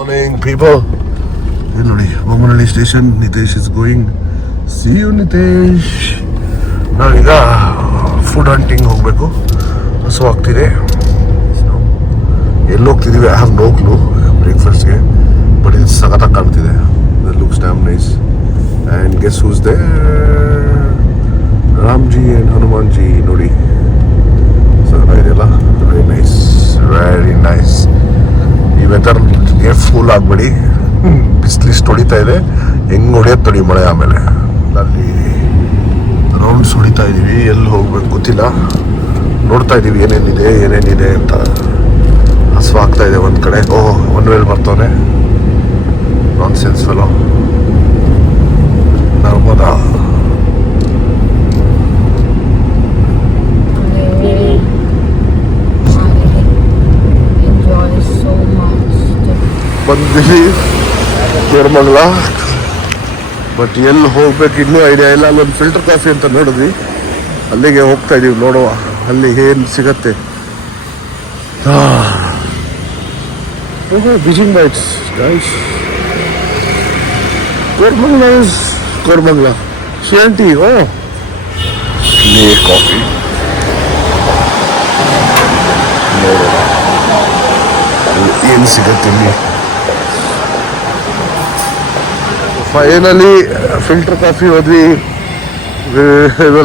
Morning, people. Here ನೋಡಿ Bommanahalli station. Nitesh is going. See you Nitesh. ನಾವೀಗ food hunting ಹೋಗಬೇಕು. ಹಸು ಆಗ್ತಿದೆ. ಎಲ್ಲಿ ಹೋಗ್ತಿದ್ದೀವಿ ಐ ಹ್ಯಾವ್ ನೋ ಕ್ಲೂ. ಬ್ರೇಕ್ಫಾಸ್ಟ್ಗೆ ಬಟ್ ಇದು ಸಖತ್ತಾಗಿ ಕಾಣ್ತಿದೆ. That looks damn nice. And guess who's they Ramji and Hanumanji ನೋಡಿ. ಸಖತ್ತಾಗಿದೆಯಲ್ಲ. Very nice, very nice. ಈ ವೆದರ್ಗೆ ಫೂಲ್ ಆಗಬೇಡಿ. ಬಿಸಿಲಿಷ್ಟು ಹೊಡಿತಾ ಇದೆ. ಹೆಂಗೆ ಹೊಡೆಯೋದು ತಡಿ ಮಳೆ. ಆಮೇಲೆ ಅಲ್ಲಿ ರೌಂಡ್ಸ್ ಹೊಡಿತಾ ಇದ್ದೀವಿ. ಎಲ್ಲಿ ಹೋಗ್ಬೇಕು ಗೊತ್ತಿಲ್ಲ. ನೋಡ್ತಾ ಇದ್ದೀವಿ ಏನೇನಿದೆ ಅಂತ. ಹಸು ಆಗ್ತಾ ಇದೆ ಒಂದು ಕಡೆ. ಓಹ್, ಒನ್ ವೇಲ್ ಬರ್ತವನೆ. ನಾನ್ ಸೆನ್ಸ್ ಫೆಲೋ. ನರ್ಮದಾ. ಬಂದ್ವಿ ಕೋರಮಂಗಲ. ಬಟ್ ಎಲ್ಲಿ ಹೋಗ್ಬೇಕು ಇನ್ನೂ ಐಡಿಯಾ ಇಲ್ಲ. ಅಲ್ಲೊಂದು ಫಿಲ್ಟರ್ ಕಾಫಿ ಅಂತ ನೋಡಿದ್ವಿ. ಅಲ್ಲಿಗೆ ಹೋಗ್ತಾ ಇದೀವಿ. ನೋಡುವ ಅಲ್ಲಿ ಏನು ಸಿಗತ್ತೆ. Beijing bites guys. ಕೋರಮಂಗಲ ಶೇಂಟಿ. ಓ ಸ್ಲೇ ಕಾಫಿ ನೋಡುವ ಏನು ಸಿಗತ್ತೆ ಇಲ್ಲಿ. ಫೈನಲಿ ಫಿಲ್ಟರ್ ಕಾಫಿ ಹೋದ್ವಿ.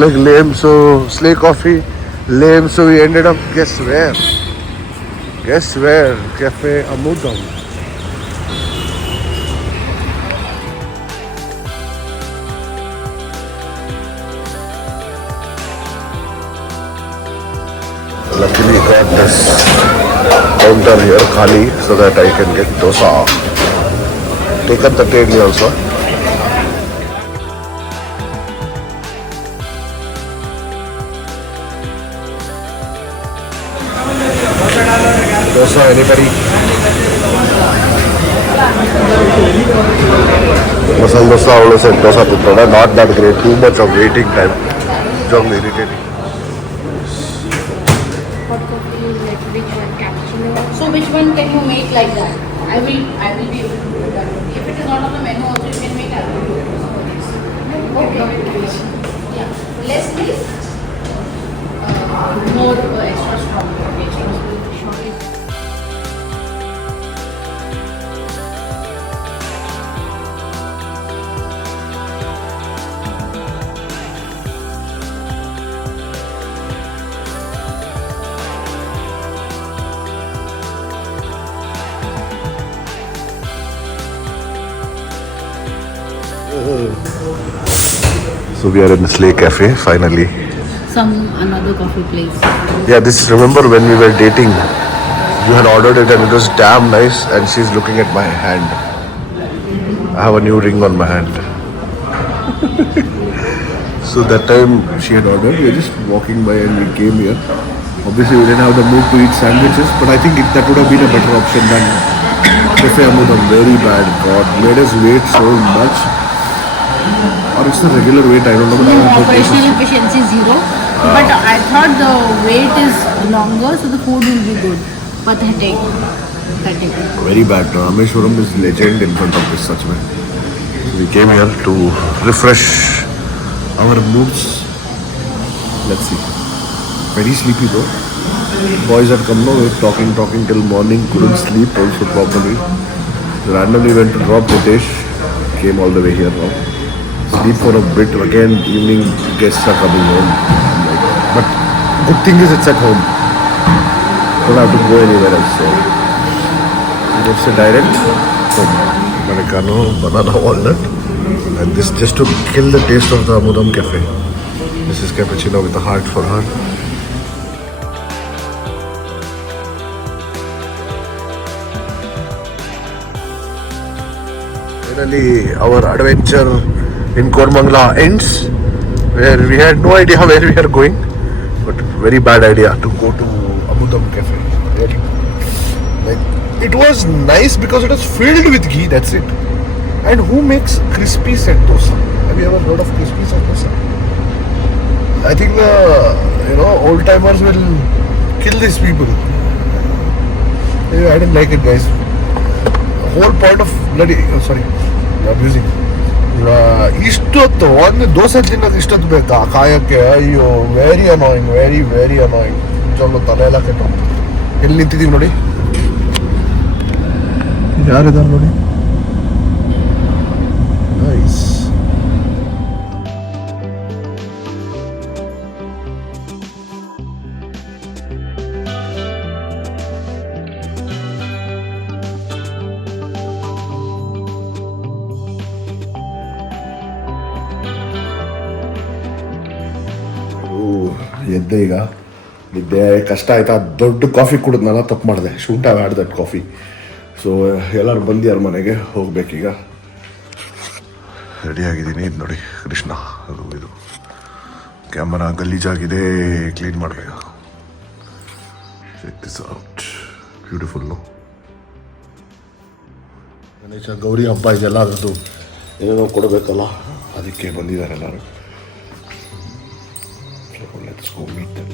ಲೈಕ್ ಲೇಮ್ಸು, ಸ್ಲೇ ಕಾಫಿ, ಲೇಮ್ಸು. We ended up guess where cafe Amudham. Luckily got this counter here khali so that I can get dosa. Taken the idli also. Dosa, anybody? Masala dosa, also said dosa to not that great. Too much of waiting time. Just irritating. So which one can you make like that? I will be able to do that. If it is not on the menu also you can make alcohol. Okay. Yeah. Less milk, more extra strong. So we are in Slay Cafe finally. Another coffee place. Yeah, this remember when we were dating, you had ordered it and it was damn nice. And she's looking at my hand. I have a new ring on my hand. So that time she had ordered. We were just walking by and we came here. Obviously we didn't have the mood to eat sandwiches, but I think that would have been a better option than Cafe Amudam. Very bad. God, made us wait so much. Or it's the regular wait, I don't know. No, operational efficiency zero. But I thought the wait is longer, so the food will be good. Pathetic. Very bad. Rameshwaram is legend in front of this such way. We came here to refresh our moods. Let's see. Very sleepy though. Boys had come now, we were talking till morning, couldn't sleep also properly. Randomly went to drop Nitesh, came all the way here now. Sleep for a bit, again evening guests are coming home. But good thing is it's at home. Don't have to go anywhere else. So it's a direct home. Americano, banana walnut. And this just to kill the taste of the Amudam Cafe. This is cappuccino with a heart for her. Finally, our adventure in Koramangala ends, where we had no idea where we are going, but very bad idea to go to Amudam Cafe. Really. Like, it was nice because it was filled with ghee, that's it. And who makes crispy set dosa? Have you ever heard of crispy set dosa? I think old timers will kill these people. Anyway, I didn't like it, guys. Hole point of bloody sorry abusing ಇಷ್ಟೊತ್ತು ಒಂದು ದೋಸೆ ತಿನ್ನೋದು ಇಷ್ಟೊತ್ತು ಬೇಕಾ ಕಾಯಕ್ಕೆ? ಅಯ್ಯೋ very annoying, very very annoying. ನಿಜವಾಗ್ಲೂ ತಲೆ ಎಲ್ಲ ಕೆಟ್ಟ. ಎಲ್ಲಿ ನಿಂತಿದ್ದೀವಿ ನೋಡಿ, ಯಾರಿದ್ದಾರೆ ನೋಡಿ. ನೈಸ್. ಎದ್ದೆ ಈಗ, ನಿದ್ದೆ ಕಷ್ಟ ಆಯ್ತಾ. ದೊಡ್ಡ ಕಾಫಿ ಕುಡಿದ್ನಲ್ಲ, ತಪ್ಪು ಮಾಡಿದೆ. ಶುಂಠ ಹ್ಯಾಡ್ ದಟ್ ಕಾಫಿ. ಸೊ ಎಲ್ಲರೂ ಬಂದಿಯಾರ ಮನೆಗೆ, ಹೋಗ್ಬೇಕೀಗ. ರೆಡಿ ಆಗಿದ್ದೀನಿ. ಇದು ನೋಡಿ ಕೃಷ್ಣ, ಇದು ಕ್ಯಾಮರಾ ಗಲೀಜಾಗಿದೆ, ಕ್ಲೀನ್ ಮಾಡಬೇಕು. Check this out, beautiful. Ganesha Gowri ಹಬ್ಬ ಇದೆಲ್ಲ, ಅದ್ರದ್ದು ಏನೇನೋ ಕೊಡಬೇಕಲ್ಲ, ಅದಕ್ಕೆ ಬಂದಿದ್ದಾರೆ ಎಲ್ಲರೂ. Let's go meet them.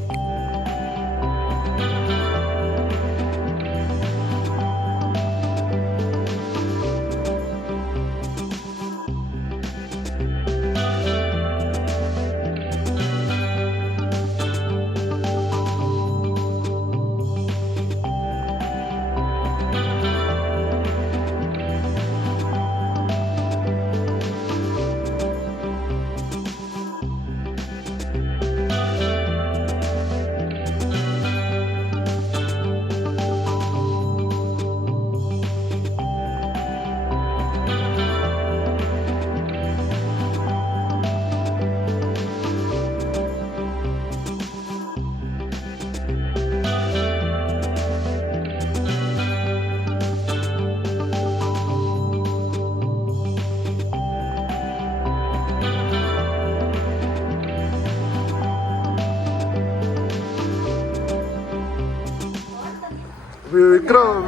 Vikram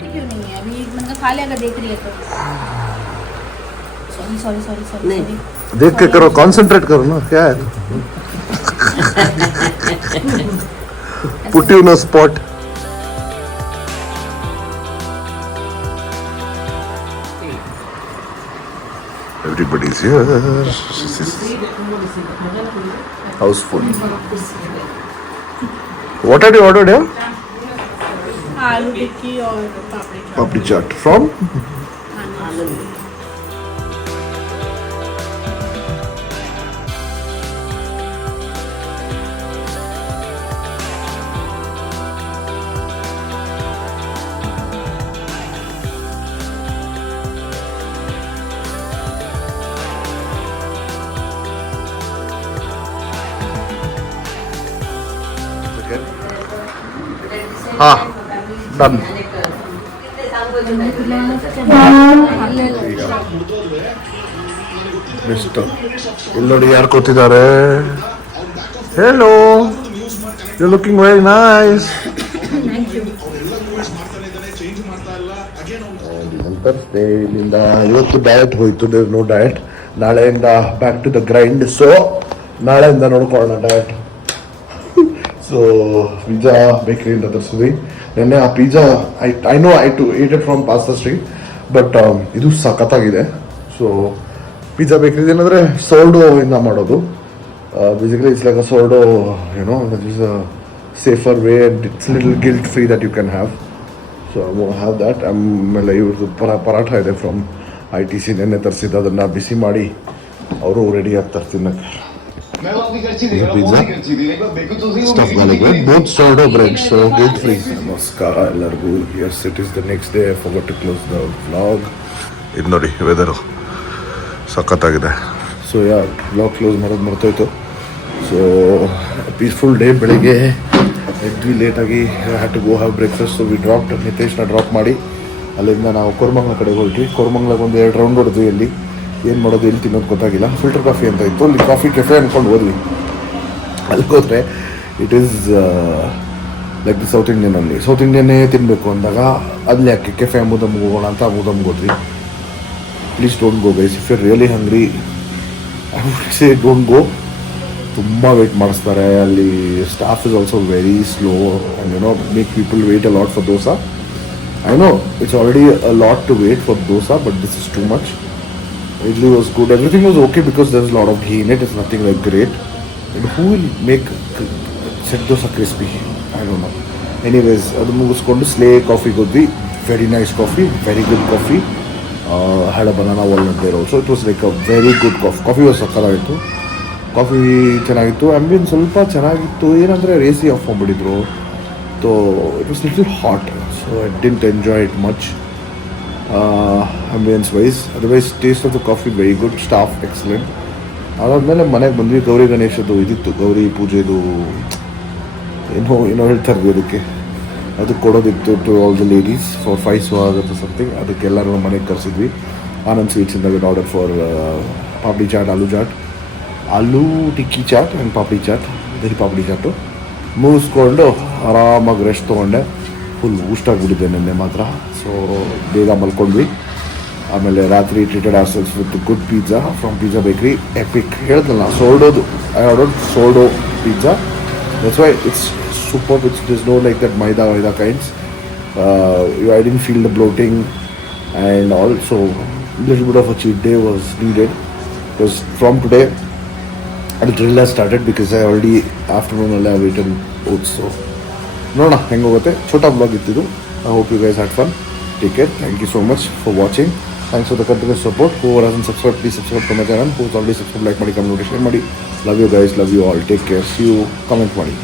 क्यों नहीं है अभी? मैंने खा लिया, अगर देख रही है तो. Sorry sorry sorry sorry. देख के करो, कंसंट्रेट करो ना. क्या है, put you in a spot. Everybody's here. This is houseful. What had you ordered here? Aloo tikki और papdi chaat. Papdi chaat from? हाँ डन. ಮಿಸ್ಟರ್ ಇಲ್ಲಿ ನೋಡಿ ಯಾರು ಕೂತಿದ್ದಾರೆ. Hello, you looking very nice. ಥರ್ಸ್ಡೇನಿಂದ ಇವತ್ತು ಡಯಟ್ ಹೋಯ್ತು, ದೇರ್ ನೋ ಡಯಟ್. ನಾಳೆಯಿಂದ back to the grind. So ನಾಳೆಯಿಂದ ನೋಡ್ಕೊಳ್ಳೋಣ ಡಯಟ್. ಸೊ ಪಿಜ್ಜಾ ಬೇಕರಿಯಿಂದ ತರಿಸಿದ್ವಿ ನೆನ್ನೆ. ಆ pizza I know I to eat it from Pasta Street, but ಇದು ಸಖತ್ತಾಗಿದೆ. ಸೊ ಪಿಜ್ಜಾ ಬೇಕರಿ ಏನಂದರೆ ಸೋರ್ಡೋ ಇಂದ ಮಾಡೋದು. Basically it's like a sourdough, you know, that is a safer way and it's little guilt free that you can have. So I will have that. ಆಮೇಲೆ ಇವ್ರದ್ದು ಪರಾಠ ಇದೆ from ITC, ನೆನ್ನೆ ತರಿಸಿದ್ದು. ಅದನ್ನು ಬಿಸಿ ಮಾಡಿ ಅವರು ರೆಡಿ ಆಗ್ತಾರೆ ತಿನ್ನಕ್ಕೆ. Stuff garlic bread, both sourdough bread, so guilt free. ನಮಸ್ಕಾರ ಎಲ್ಲರಿಗೂ. Yes, it is the next day. I forgot to close the vlog. ಇದು ನೋಡಿ ವೆದರು ಸಖತ್ತಾಗಿದೆ. ಸೊ ವ್ಲಾಗ್ ಕ್ಲೋಸ್ ಮಾಡೋದು ಮರ್ತೋಯ್ತು. So peaceful day. ಬೆಳಿಗ್ಗೆ ಎದ್ವಿ ಲೇಟಾಗಿ, had to go have breakfast. So we dropped, ನಿತೇಶ್ನ ಡ್ರಾಪ್ ಮಾಡಿ ಅಲ್ಲಿಂದ ನಾವು ಕೋರಮಂಗ್ಲ ಕಡೆಗೆ ಹೊರಟ್ವಿ. ಕೋರಮಂಗ್ಲಾಗ ಒಂದು 2 ರೌಂಡ್ ಹೊಡೆದ್ವಿ. ಅಲ್ಲಿ ಏನು ಮಾಡೋದು, ಎಲ್ಲಿ ತಿನ್ನೋದು ಗೊತ್ತಾಗಿಲ್ಲ. ಫಿಲ್ಟರ್ ಕಾಫಿ ಅಂತ ಇತ್ತು, ಅಲ್ಲಿ ಕಾಫಿ ಕೆಫೆ ಅಂದ್ಕೊಂಡು ಹೋದ್ವಿ. ಅಲ್ಲಿ ಹೋದರೆ it is like the south ಇಂಡಿಯನಲ್ಲಿ. ಸೌತ್ ಇಂಡಿಯನ್ನೇ ತಿನ್ನಬೇಕು ಅಂದಾಗ ಅಲ್ಲಿ ಯಾಕೆ ಕೆಫೆ ಅಮುದಮ್ಗೆ ಹೋಗೋಣ ಅಂತ ಅಮುದಮ್ಗೆ ಹೋದ್ವಿ. Please don't go guys. If you really hungry, I would say don't go. ತುಂಬ ವೇಟ್ ಮಾಡಿಸ್ತಾರೆ ಅಲ್ಲಿ. Staff is also very slow and make people wait a lot for dosa. I know it's already a lot to wait for dosa, but this is too much. Idli was good. Everything was okay because there's a lot of ghee in it. It's nothing like great. And who will make set dosa crispy? I don't know. Anyways, adu mugiskondu Slay coffee godvi. Very nice coffee. Very good coffee. Had a banana walnut there also. It was like a very good coffee. Coffee was sakkaragitu. Coffee ಚೆನ್ನಾಗಿತ್ತು. Ambience ಸ್ವಲ್ಪ ಚೆನ್ನಾಗಿತ್ತು. ಏನಂದರೆ AC off ಮಾಡಿಬಿಟ್ಟಿದ್ರು. So it was little hot. So I didn't enjoy it much ambience wise. Otherwise taste of the coffee very good, staff excellent. ಅದಾದಮೇಲೆ ಮನೆಗೆ ಬಂದ್ವಿ. ಗೌರಿ ಗಣೇಶದ್ದು ಇದಿತ್ತು, ಗೌರಿ ಪೂಜೆದು ಏನೋ ಹೇಳ್ತಾರೆ ಅದಕ್ಕೆ, ಅದು ಕೊಡೋದಿತ್ತು to all the ladies for 5 ಸ್ವಾಗತ ಸಮಥಿಂಗ್. ಅದಕ್ಕೆ ಎಲ್ಲರೂ ಮನೆಗೆ ಕರೆಸಿದ್ವಿ. ಆನಂದ್ ಸ್ವೀಟ್ಸಿಂದ will order for papdi chaat, aloo tikki chaat and papdi chaat, dahi papdi chaat ಮುಗಿಸ್ಕೊಂಡು ಆರಾಮಾಗಿ ರೆಸ್ಟ್ ತೊಗೊಂಡೆ. ಫುಲ್ ಊಷ್ಟಾಗ್ಬಿಟ್ಟಿದ್ದೆ ನಿನ್ನೆ ಮಾತ್ರ. ಸೊ ಬೇಗ ಮಲ್ಕೊಂಡ್ವಿ. ಆಮೇಲೆ ರಾತ್ರಿ treated ourselves with good pizza from pizza bakery. Epic ಹೇಳ್ದಲ್ಲ, ಸೋರ್ಡೋದು. I ordered sourdough pizza. That's why it's super. It's is no like that maida kinds. I didn't feel the bloating and also little bit of a cheat day was needed because from today the drill has started because I already afternoon have eaten oats. So ನೋಡೋಣ ಹೆಂಗೆ ಹೋಗುತ್ತೆ. ಛೋಟಾ blog ಇತ್ತಿದ್ದು. I hope you guys had fun. Take care. Thank you so much for watching. Thanks for the continuous support. Whoever hasn't subscribed, please subscribe to my channel. Who's already subscribed, like ಮಾಡಿ, comment ಮಾಡಿ, share ಮಾಡಿ. Love you guys. Love you all. Take care. See you. Comment ಮಾಡಿ.